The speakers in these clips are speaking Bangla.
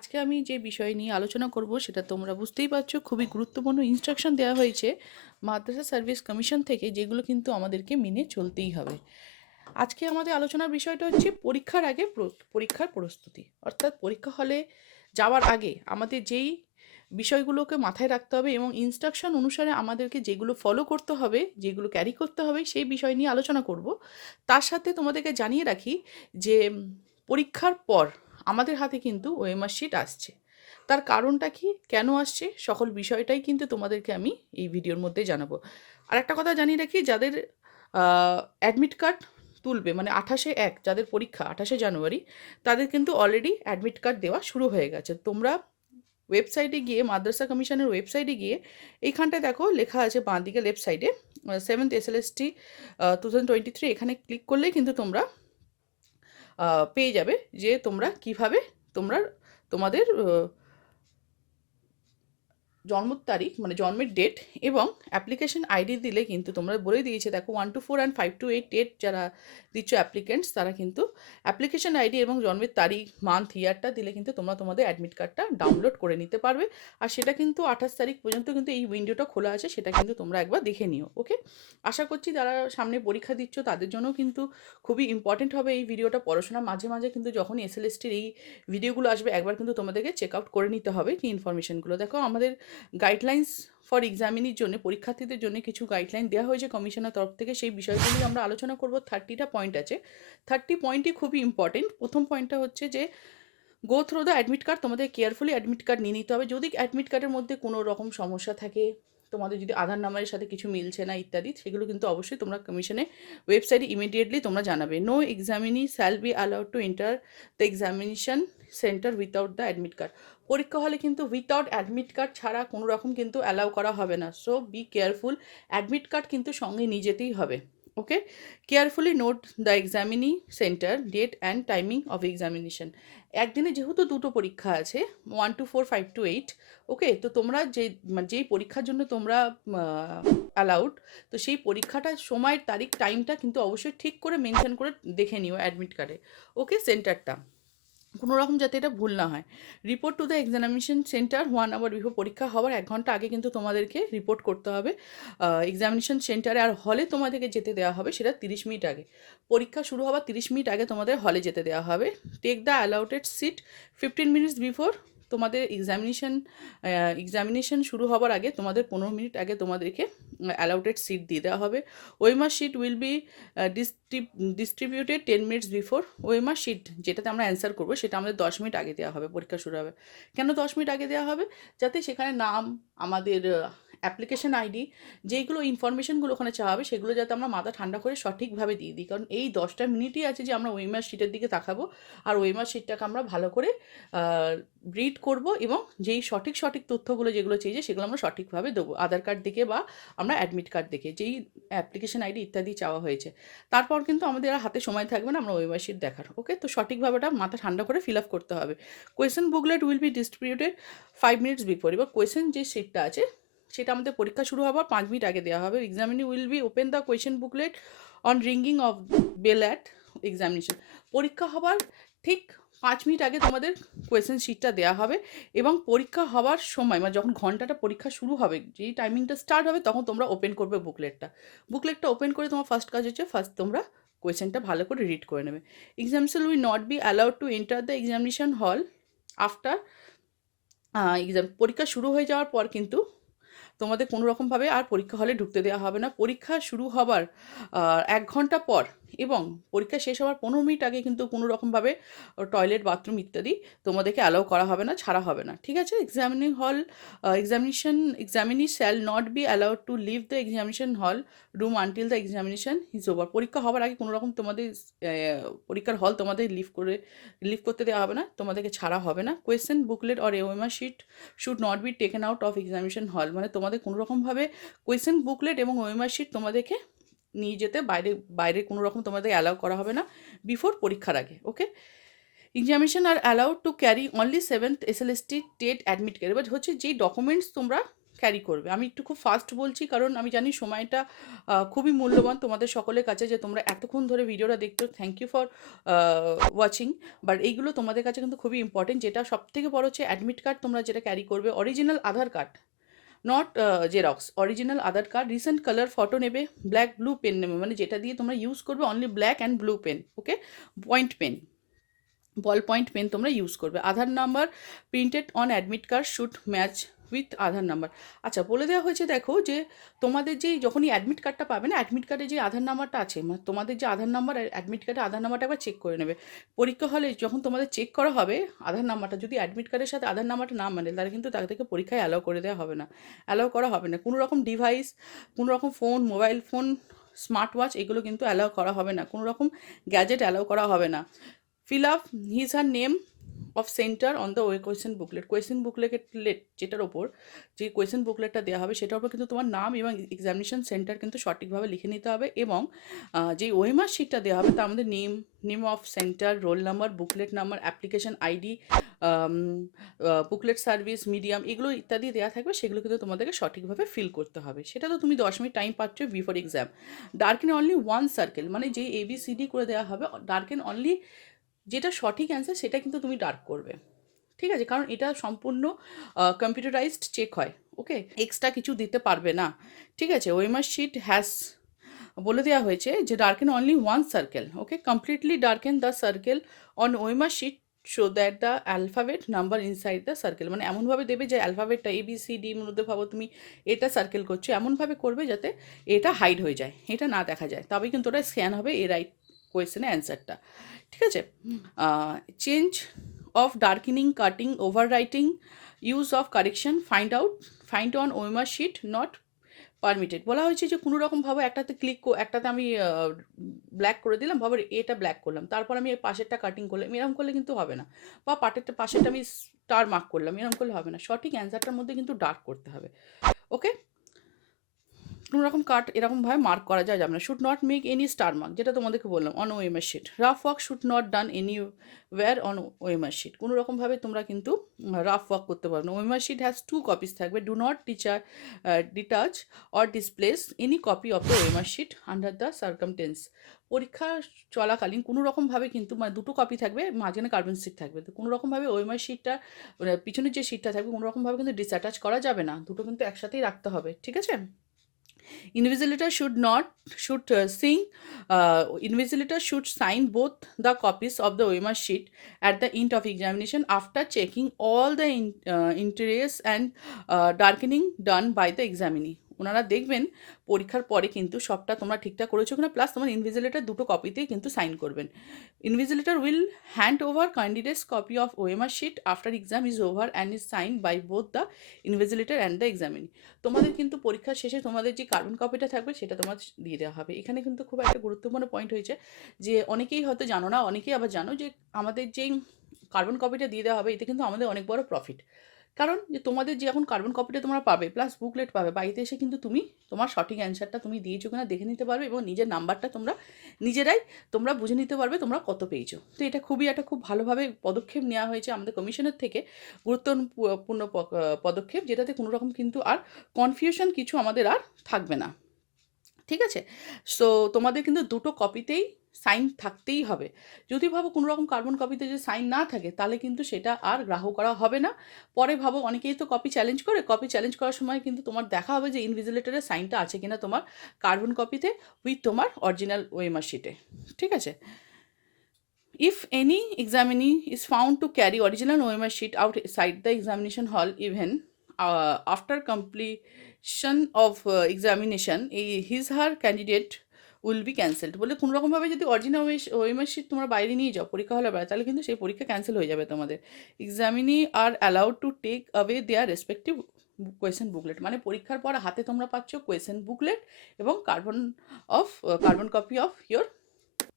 আজকে আমি যে বিষয় নিয়ে আলোচনা করব, সেটা তোমরা বুঝতেই পারছ, খুবই গুরুত্বপূর্ণ ইনস্ট্রাকশন দেওয়া হয়েছে মাদ্রাসা সার্ভিস কমিশন থেকে, যেগুলো কিন্তু আমাদেরকে মেনে চলতেই হবে। আজকে আমাদের আলোচনার বিষয়টা হচ্ছে পরীক্ষার আগে প্র- পরীক্ষার প্রস্তুতি। অর্থাৎ পরীক্ষা হলে যাওয়ার আগে আমাদের যেই বিষয়গুলোকে মাথায় রাখতে হবে এবং ইনস্ট্রাকশন অনুসারে আমাদেরকে যেগুলো ফলো করতে হবে, যেগুলো ক্যারি করতে হবে, সেই বিষয় নিয়ে আলোচনা করব। তার সাথে তোমাদেরকে জানিয়ে রাখি যে, পরীক্ষার পর আমাদের হাতে কিন্তু ওএমআর শিট আসছে। তার কারণটা কি? কেন আসছে? সকল বিষয়টাই কিন্তু তোমাদেরকে আমি এই ভিডিওর মধ্যে জানাব। আর একটা কথা জানিয়ে রাখি, যাদের অ্যাডমিট কার্ড তুলবে মানে আঠাশে এক যাদের পরীক্ষা আঠাশে জানুয়ারি, তাদের কিন্তু অলরেডি অ্যাডমিট কার্ড দেওয়া শুরু হয়ে গেছে। তোমরা ওয়েবসাইটে গিয়ে, মাদ্রাসা কমিশনের ওয়েবসাইটে গিয়ে, এইখানটায় দেখো লেখা আছে বাঁ দিকে লেফট সাইডে seventh S L S T two thousand twenty three এখানে ক্লিক করলেই কিন্তু তোমরা পেয়ে যাবে যে তোমরা কীভাবে তোমরা তোমাদের জন্ম তারিখ মানে জন্মের ডেট এবং অ্যাপ্লিকেশন আইডি দিলে কিন্তু তোমরা বলে দিয়েছে, দেখো one two four and five two eight date যারা দিচ্ছ অ্যাপ্লিকেন্টস তারা কিন্তু অ্যাপ্লিকেশন আইডি এবং জন্মের তারিখ মান্থ ইয়ারটা দিলে কিন্তু তোমরা তোমাদের অ্যাডমিট কার্ডটা ডাউনলোড করে নিতে পারবে। আর সেটা কিন্তু আঠাশ তারিখ পর্যন্ত কিন্তু এই উইন্ডোটা খোলা আছে, সেটা কিন্তু তোমরা একবার দেখে নিও ওকে আশা করছি যারা সামনে পরীক্ষা দিচ্ছ, তাদের জন্য কিন্তু খুবই ইম্পর্টেন্ট হবে এই ভিডিওটা পড়াশোনার মাঝে মাঝে কিন্তু যখন এসএলএসটির এই ভিডিওগুলো আসবে, একবার কিন্তু তোমাদেরকে চেক আউট করে নিতে হবে, কি ইনফরমেশনগুলো দেখো আমাদের গাইডলাইন্স ফর এক্সামিনির জন্য, পরীক্ষার্থীদের জন্য কিছু গাইডলাইন দেওয়া হয়েছে কমিশনের তরফ থেকে। সেই বিষয়গুলি আমরা আলোচনা করব। থার্টিটা পয়েন্ট আছে। থার্টি পয়েন্টই খুবই ইম্পর্টেন্ট প্রথম পয়েন্টটা হচ্ছে যে go through the admit card তোমাদের কেয়ারফুলি অ্যাডমিট কার্ড নিয়ে নিতে হবে। যদি অ্যাডমিট কার্ডের মধ্যে কোনো রকম সমস্যা থাকে, তোমাদের যদি আধার নাম্বারের সাথে কিছু মিলছে না ইত্যাদি, সেগুলো কিন্তু অবশ্যই তোমরা কমিশনে ওয়েবসাইটে ইমিডিয়েটলি তোমরা জানাবে। No examinee shall be allowed to enter the examination centre without the admit card পরীক্ষা হলে কিন্তু উইথাউট অ্যাডমিট কার্ড ছাড়া কোনো রকম কিন্তু অ্যালাউ করা হবে না। So be careful admit card কিন্তু সঙ্গে নিয়ে যেতেই হবে। Okay carefully note the examinee centre date and timing of examination একদিনে যেহেতু দুটো পরীক্ষা আছে one two four five two eight okay তো তোমরা যে মানে যেই পরীক্ষার জন্য তোমরা অ্যালাউড তো সেই পরীক্ষাটার সময়ের তারিখ টাইমটা কিন্তু অবশ্যই ঠিক করে মেনশন করে দেখে নিও অ্যাডমিট কার্ডে ওকে সেন্টারটা কোনো রকম যাতে এটা ভুল না হয়। Report to the examination centre one hour before পরীক্ষা হওয়ার এক ঘণ্টা আগে কিন্তু তোমাদেরকে রিপোর্ট করতে হবে। এক্সামিনেশন সেন্টারে আর হলে তোমাদেরকে যেতে দেওয়া হবে সেটা তিরিশ মিনিট আগে। পরীক্ষা শুরু হওয়ার তিরিশ মিনিট আগে তোমাদের হলে যেতে দেওয়া হবে। Take the allotted seat fifteen minutes before তোমাদের এক্সামিনেশন এক্সামিনেশন শুরু হওয়ার আগে তোমাদের পনেরো মিনিট আগে তোমাদেরকে অ্যালাউটেড সিট দিয়ে দেওয়া হবে। OMR sheet will be distributed ten minutes before OMR sheet যেটাতে আমরা অ্যান্সার করব সেটা আমাদের দশ মিনিট আগে দেওয়া হবে, পরীক্ষা শুরু হবে। কেন দশ মিনিট আগে দেওয়া হবে? যাতে সেখানে নাম আমাদের অ্যাপ্লিকেশন আইডি যেইগুলো ইনফরমেশনগুলো ওখানে চাওয়া হবে, সেগুলো যাতে আমরা মাথা ঠান্ডা করে সঠিকভাবে দিয়ে দিই। কারণ এই দশটা মিনিটই আছে যে আমরা ওয়েমার শিটের দিকে তাকাবো, আর ওয়েমার শিটটাকে আমরা ভালো করে রিড করব এবং যেই সঠিক সঠিক তথ্যগুলো যেগুলো চেয়েছে সেগুলো আমরা সঠিকভাবে দেবো। আধার কার্ড দেখে বা আমরা অ্যাডমিট কার্ড দেখে, যেই অ্যাপ্লিকেশন আইডি ইত্যাদি চাওয়া হয়েছে। তারপর কিন্তু আমাদের আর হাতে সময় থাকবে না আমরা ওয়েমার শিট দেখার ওকে তো সঠিকভাবে ওটা মাথা ঠান্ডা করে ফিল আপ করতে হবে। Question booklet will be distributed five minutes before এবার কোয়েশ্চেন যে শিটটা আছে সেটা আমাদের পরীক্ষা শুরু হওয়ার পাঁচ মিনিট আগে দেওয়া হবে। Examinee will be open the question booklet on ringing of bell at examination পরীক্ষা হওয়ার ঠিক পাঁচ মিনিট আগে তোমাদের কোয়েশ্চেন শিটটা দেওয়া হবে এবং পরীক্ষা হওয়ার সময় মানে যখন ঘন্টাটা পরীক্ষা শুরু হবে, যেই টাইমিংটা স্টার্ট হবে তখন তোমরা ওপেন করবে বুকলেটটা বুকলেটটা ওপেন করে তোমার ফার্স্ট কাজ হচ্ছে ফার্স্ট তোমরা কোয়েশ্চেনটা ভালো করে রিড করে নেবে। Examination will not be allowed to enter the examination hall after exam পরীক্ষা শুরু হয়ে যাওয়ার পর কিন্তু তোমাদের কোনো রকমভাবে আর পরীক্ষা হলে ঢুকতে দেওয়া হবে না। পরীক্ষা শুরু হবার এক ঘণ্টা পর এবং পরীক্ষা শেষ হওয়ার পনেরো মিনিট আগে কিন্তু কোনো রকমভাবে টয়লেট বাথরুম ইত্যাদি তোমাদেরকে অ্যালাউ করা হবে না, ছাড়া হবে না। ঠিক আছে? Examining hall examination examinee shall not be allowed to leave the examination hall room until the examination is over পরীক্ষা হওয়ার আগে কোনো রকম তোমাদের পরীক্ষার হল তোমাদের লিভ করে লিভ করতে দেওয়া হবে না, তোমাদেরকে ছাড়া হবে না। Question booklet or OMR sheet should not be taken out of examination hall মানে তোমাদের কোনো রকমভাবে কোয়েশ্চেন বুকলেট এবং ওএমআর শিট তোমাদেরকে নিয়ে যেতে, বাইরে বাইরে কোনো রকম তোমাদের অ্যালাউ করা হবে না বিফোর পরীক্ষার আগে okay examination are allowed to carry only seventh S L S T TET admit card এবার হচ্ছে যেই ডকুমেন্টস তোমরা ক্যারি করবে। আমি একটু খুব ফাস্ট বলছি, কারণ আমি জানি সময়টা খুবই মূল্যবান তোমাদের সকলের কাছে যে তোমরা এতক্ষণ ধরে ভিডিওটা দেখছ। Thank you for watching but এইগুলো তোমাদের কাছে কিন্তু খুবই ইম্পর্টেন্ট যেটা সব থেকে বড় হচ্ছে অ্যাডমিট কার্ড তোমরা যেটা ক্যারি করবে original Aadhaar card not xerox original Aadhaar card recent colour photo নেবে ব্ল্যাক ব্লু পেন নেবে মানে যেটা দিয়ে তোমরা ইউজ করবে only black and blue pen okay point pen ball point pen তোমরা ইউজ করবে। Aadhaar number printed on admit card should match with Aadhaar number আচ্ছা বলে দেওয়া হয়েছে দেখো যে তোমাদের যেই যখনই অ্যাডমিট কার্ডটা পাবে না অ্যাডমিট কার্ডে যে আধার নাম্বারটা আছে মানে তোমাদের যে আধার নাম্বার অ্যাডমিট কার্ডে আধার নাম্বারটা একবার চেক করে নেবে। পরীক্ষা হলে যখন তোমাদের চেক করা হবে, আধার নাম্বারটা যদি অ্যাডমিট কার্ডের সাথে আধার নাম্বারটা না মানে তাহলে কিন্তু তাদেরকে পরীক্ষায় অ্যালাউ করে দেওয়া হবে না। অ্যালাউ করা হবে না। কোনো রকম ডিভাইস কোনো রকম phone mobile phone smart watch এগুলো কিন্তু অ্যালাউ করা হবে না। কোনো রকম গ্যাজেট অ্যালাউ করা হবে না। Fill up his her name of centre on the way question booklet question booklet যেটার ওপর যে কোয়েশ্চেন বুকলেটটা দেওয়া হবে, সেটার উপর কিন্তু তোমার নাম এবং এক্সামিনেশন সেন্টার কিন্তু সঠিকভাবে লিখে নিতে হবে এবং যে ওয়েমার শিটটা দেওয়া হবে তার মধ্যে name name of centre roll number booklet number application ID booklet service medium এগুলো ইত্যাদি দেওয়া থাকবে, সেগুলো কিন্তু তোমাদেরকে সঠিকভাবে ফিল করতে হবে। সেটা তো তুমি দশ মিনিট টাইম পাচ্ছ before exam dark in only one circle মানে যে এবিসিডি করে দেওয়া হবে ডার্ক ইন অনলি যেটা সঠিক অ্যান্সার সেটা কিন্তু তুমি ডার্ক করবে। ঠিক আছে? কারণ এটা সম্পূর্ণ কম্পিউটারাইজড চেক হয়। ওকে এক্সট্রা কিছু দিতে পারবে না। ঠিক আছে? ওয়েমার শিট হ্যাজ বলে দেওয়া হয়েছে যে darken only one circle okay completely darken the circle on OMR sheet show that the alphabet number inside the circle মানে এমনভাবে দেবে যে অ্যালফাবেটটা এ বি সি ডির মধ্যে ভাবো তুমি এটা সার্কেল করছ। এমনভাবে করবে যাতে এটা হাইড হয়ে যায়, এটা না দেখা যায়। তবে কিন্তু ওটা স্ক্যান হবে এ রাইট কোয়েশ্চেনের অ্যান্সারটা ঠিক আছে? Change of darkening cutting over writing use of correction find out find on OMR sheet not permitted বলা হয়েছে যে কোনো রকমভাবে একটাতে ক্লিক একটাতে আমি ব্ল্যাক করে দিলাম, ভাবে এটা ব্ল্যাক করলাম। তারপর আমি এই পাশেরটা কাটিং করলাম। এরকম করলে কিন্তু হবে না। বা পাটেরটা, পাশেরটা আমি স্টার মার্ক করলাম। এরকম করলে হবে না। সঠিক অ্যান্সারটার মধ্যে কিন্তু ডার্ক করতে হবে। ওকে কোনো রকম কাট এরকমভাবে মার্ক করা যায় যাবে না should not make any star mark যেটা তোমাদেরকে বললাম on OMR sheet rough work should not done any where on OMR sheet কোনো রকমভাবে তোমরা কিন্তু রাফ ওয়ার্ক করতে পারবে না। OMR sheet has two copies থাকবে। Do not teacher detach or displace any copy of the OMR sheet under the circumstance পরীক্ষা চলাকালীন কোনো রকমভাবে কিন্তু মানে দুটো কপি থাকবে, মাঝখানে কার্বন শিট থাকবে। তো কোনো রকমভাবে ওয়েমার শিটটা পিছনের যে শিটটা থাকবে কোনো রকমভাবে কিন্তু ডিসঅ্যাটাচ করা যাবে না। দুটো কিন্তু একসাথেই রাখতে হবে, ঠিক আছে? Invigilator should not should uh, sing uh, invigilator should sign both the copies of the OMR sheet at the end of examination after checking all the in, uh, and uh, darkening done by the examinee ওনারা দেখবেন পরীক্ষার পরে কিন্তু সবটা তোমরা ঠিকঠাক করেছ কিনা প্লাস তোমার ইনভিজিলেটার দুটো কপিতেই কিন্তু সাইন করবেন। Invigilator will hand over candidate's copy of OMR sheet after exam is over and is sign by both the invigilator and the examinee তোমাদের কিন্তু পরীক্ষার শেষে তোমাদের যে কার্বন কপিটা থাকবে সেটা তোমার দিয়ে দেওয়া হবে। এখানে কিন্তু খুব একটা গুরুত্বপূর্ণ পয়েন্ট হয়েছে যে অনেকেই হয়তো জানো না, অনেকেই আবার জানো যে আমাদের যেই কার্বন কপিটা দিয়ে দেওয়া হবে, এতে কিন্তু আমাদের অনেক বড় প্রফিট কারণ যে তোমাদের যে এখন কার্বন কপিটা তোমরা পাবে প্লাস বুকলেট পাবে, বাড়িতে এসে কিন্তু তুমি তোমার সঠিক অ্যান্সারটা তুমি দিয়েছ কিনা দেখে নিতে পারবে এবং নিজের নাম্বারটা তোমরা নিজেরাই তোমরা বুঝে নিতে পারবে তোমরা কত পেয়েছ। তো এটা খুবই একটা খুব ভালোভাবে পদক্ষেপ নেওয়া হয়েছে আমাদের কমিশনের থেকে, গুরুত্বপূর্ণ পদক্ষেপ, যেটাতে কোনোরকম কিন্তু আর কনফিউশন কিছু আমাদের আর থাকবে না। ঠিক আছে? সো তোমাদের কিন্তু দুটো কপিতেই সাইন থাকতেই হবে। যদি ভাবো কোনো রকম কার্বন কপিতে যদি সাইন না থাকে তাহলে কিন্তু সেটা আর গ্রাহ্য করা হবে না। পরে ভাবো অনেকেই তো কপি চ্যালেঞ্জ করে কপি চ্যালেঞ্জ করার সময় কিন্তু তোমার দেখা হবে যে ইনভিজিলেটরের সাইনটা আছে কিনা তোমার কার্বন কপিতে উইথ তোমার অরিজিনাল ওয়েমার শিটে ঠিক আছে? If any examinee is found to carry original OMR sheet outside the examination hall, even after completion of uh, examination, a- his her candidate will be cancelled বলে কোনো রকমভাবে যদি অরিজিনাল ওয়েমার শিট তোমরা বাইরে নিয়ে যাও পরীক্ষা হলে বাইরে তাহলে কিন্তু সেই পরীক্ষা ক্যান্সেল হয়ে যাবে তোমাদের। Examinee are allowed to take away their respective question booklet মানে পরীক্ষার পর হাতে তোমরা পাচ্ছ কোয়েশ্চেন বুকলেট এবং carbon of carbon copy of your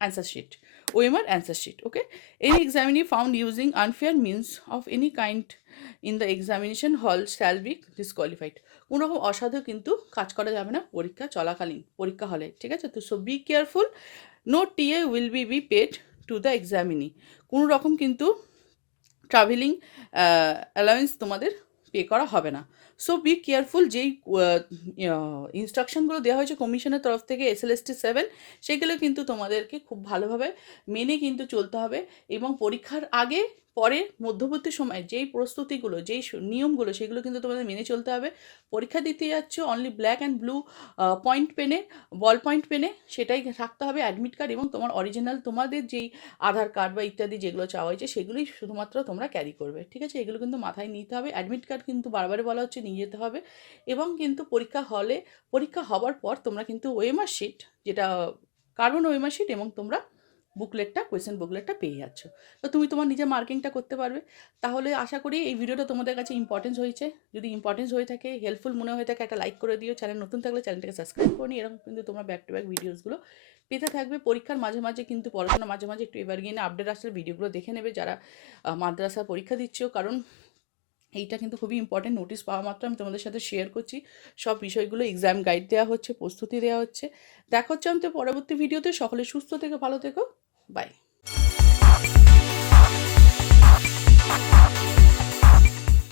answer sheet OMR answer sheet okay any examinee found using unfair means of any kind in the examination hall shall be disqualified কোনো রকম অসাধু কিন্তু কাজ করা যাবে না পরীক্ষা চলাকালীন পরীক্ষা হলে ঠিক আছে তো so be careful no TA will be be paid to the examinee কোনো রকম কিন্তু ট্রাভেলিং অ্যালাউন্স তোমাদের পে করা হবে না সো বি কেয়ারফুল যেই ইনস্ট্রাকশনগুলো দেওয়া হয়েছে কমিশনের তরফ থেকে S L S T seven সেগুলো কিন্তু তোমাদেরকে খুব ভালোভাবে মেনে কিন্তু চলতে হবে এবং পরীক্ষার আগে পরে মধ্যবর্তী সময়ে যেই প্রস্তুতিগুলো, যেই নিয়মগুলো সেগুলো কিন্তু তোমাদের মেনে চলতে হবে। পরীক্ষা দিতে যাচ্ছ only black and blue point পেনে বল পয়েন্ট পেনে সেটাই থাকতে হবে অ্যাডমিট কার্ড এবং তোমার অরিজিনাল তোমাদের যেই আধার কার্ড বা ইত্যাদি যেগুলো চাওয়া হয়েছে সেগুলোই শুধুমাত্র তোমরা ক্যারি করবে, ঠিক আছে? এগুলো কিন্তু মাথায় নিতে হবে। অ্যাডমিট কার্ড কিন্তু বারবার বলা হচ্ছে নিয়ে যেতে হবে এবং কিন্তু পরীক্ষা হলে, পরীক্ষা হওয়ার পর তোমরা কিন্তু ওয়েমার শিট যেটা কার্বন ওয়েমার শিট এবং তোমরা বুকলেটটা কোয়েশ্চেন বুকলেটটা পেয়ে যাচ্ছ। তো তুমি তোমার নিজের মার্কিংটা করতে পারবে। তাহলে আশা করি এই ভিডিওটা তোমাদের কাছে ইম্পর্টেন্স হয়েছে। যদি ইম্পর্টেন্স হয়ে থাকে হেল্পফুল মনে হয়ে থাকে একটা লাইক করে দিও। চ্যানেল নতুন থাকলে চ্যানেলটাকে সাবস্ক্রাইব করে নিও এরকম কিন্তু তোমরা ব্যাক টু ব্যাক ভিডিওসগুলো পেতে থাকবে। পরীক্ষার মাঝে মাঝে কিন্তু পড়াশোনা মাঝে মাঝে একটু এবার গিয়ে আপডেট আসলে ভিডিওগুলো দেখে নেবে যারা আহ, মাদ্রাসার পরীক্ষা দিচ্ছ। কারণ এইটা কিন্তু খুবই ইম্পর্টেন্ট নোটিশ পাওয়া মাত্র। আমি তোমাদের সাথে শেয়ার করছি। সব বিষয়গুলো এক্সাম গাইড দেওয়া হচ্ছে প্রস্তুতি দেওয়া হচ্ছে। দেখা হচ্ছে আমাদের পরবর্তী ভিডিওতে সকলে সুস্থ থেকে ভালো থেকো। বাই